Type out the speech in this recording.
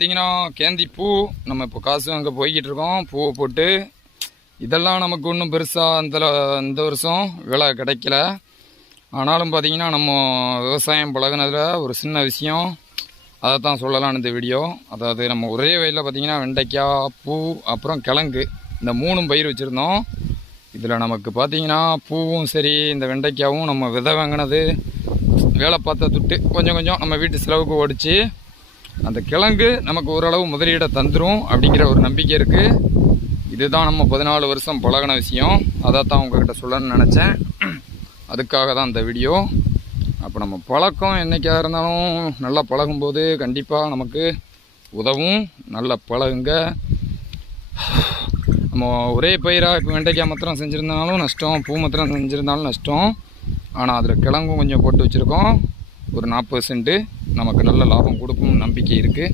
பார்த்தீங்கன்னா கேந்தி பூ நம்ம இப்போ காசு அங்கே போய்கிட்டு இருக்கோம். பூவை போட்டு இதெல்லாம் நமக்கு ஒன்றும் பெருசாக இந்த வருஷம் விலை கிடைக்கல. ஆனாலும் பார்த்தீங்கன்னா நம்ம விவசாயம் பழகுனதில் ஒரு சின்ன விஷயம் அதை தான் சொல்லலான்னு இந்த வீடியோ. அதாவது நம்ம ஒரே வயலில் பார்த்தீங்கன்னா வெண்டைக்காய், பூ, அப்புறம் கிழங்கு, இந்த 3 பயிர் வச்சுருந்தோம். இதில் நமக்கு பார்த்தீங்கன்னா பூவும் சரி, இந்த வெண்டைக்காவும் நம்ம விதை வாங்கினது வேலை பார்த்த துட்டு கொஞ்சம் நம்ம வீட்டு செலவுக்கு ஓடிச்சு. அந்த கிழங்கு நமக்கு ஓரளவு முதலீடை தந்துடும் அப்படிங்கிற ஒரு நம்பிக்கை இருக்குது. இதுதான் நம்ம 14 வருஷம் பழகின விஷயம். அதை தான் உங்ககிட்ட சொல்லணும்னு நினச்சேன். அதுக்காக தான் இந்த வீடியோ. அப்போ நம்ம பழக்கம் என்றைக்காக இருந்தாலும் நல்லா பழகும்போது கண்டிப்பாக நமக்கு உதவும். நல்லா பழகுங்க. நம்ம ஒரே பயிராக இப்போ வெண்டைக்காய் மாத்திரம் செஞ்சுருந்தாலும் நஷ்டம், பூ மாத்திரம் செஞ்சுருந்தாலும் நஷ்டம். ஆனால் அதில் கிழங்கும் கொஞ்சம் போட்டு வச்சுருக்கோம். ஒரு 40 சென்ட் நமக்கு நல்ல லாபம் கொடுக்கும் நம்பிக்கை இருக்குது.